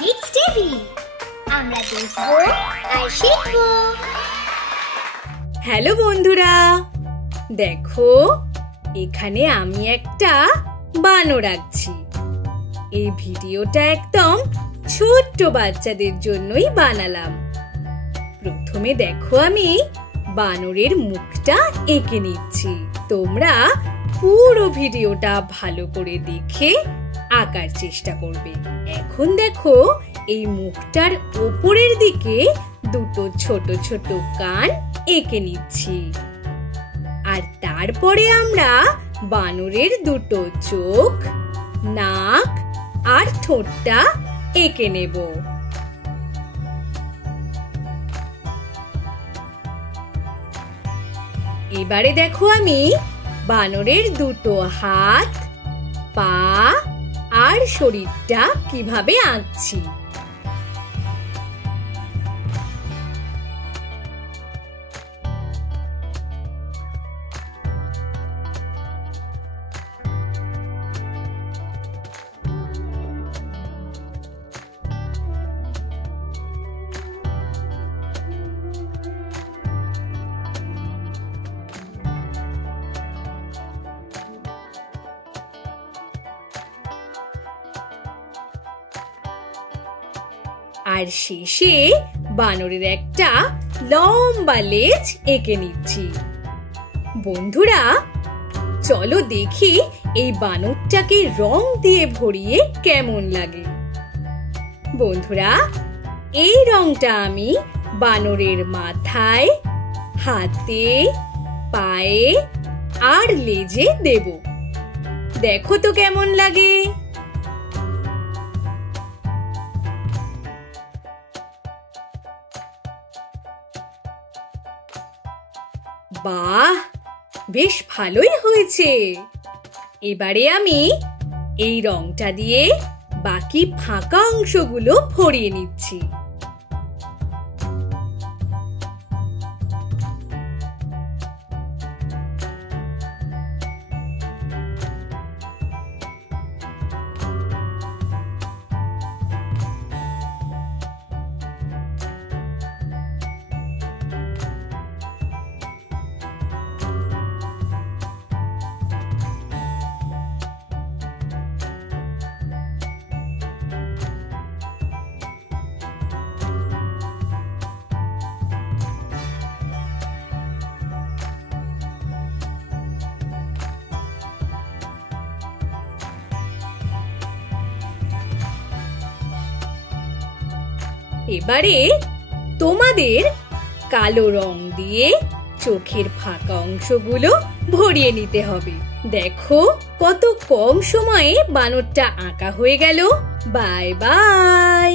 Kids TV. আমরা দেখব আর শিখব। হ্যালো বন্ধুরা, দেখো এখানে আমি একটা বানর আঁকছি। এই ভিডিওটা একদম ছোট্ট বাচ্চাদের জন্যই বানালাম। প্রথমে দেখো আমি বানরের মুখটা এঁকে নিচ্ছি। তোমরা পুরো ভিডিওটা ভালো করে দেখে আঁকার চেষ্টা করবে। এখন দেখো এই মুখটার উপরের দিকে দুটো ছোট ছোট কান এঁকে নিচ্ছি। আর তারপরে আমরা বানরের দুটো চোখ, নাক আর ঠোঁটটা এঁকে নেব। এবারে দেখো আমি বানরের দুটো হাত, পা আর শরীরটা কিভাবে আঁকছি। আর শেষে বানরের একটা লম্বা লেজ এঁকে নিচ্ছি। বন্ধুরা চলো দেখি এই বানরটাকে রং দিয়ে ভরিয়ে কেমন লাগে। বন্ধুরা এই রংটা আমি বানরের মাথায়, হাতে, পায়ে আর লেজে দেব। দেখো তো কেমন লাগে। বাহ, বেশ ভালোই হয়েছে। এবারে আমি এই রংটা দিয়ে বাকি ফাঁকা অংশগুলো ভরিয়ে নিচ্ছি। এবারে তোমাদের কালো রং দিয়ে চোখের ফাঁকা অংশগুলো ভরিয়ে নিতে হবে। দেখো কত কম সময়ে বানরটা আঁকা হয়ে গেল। Bye bye.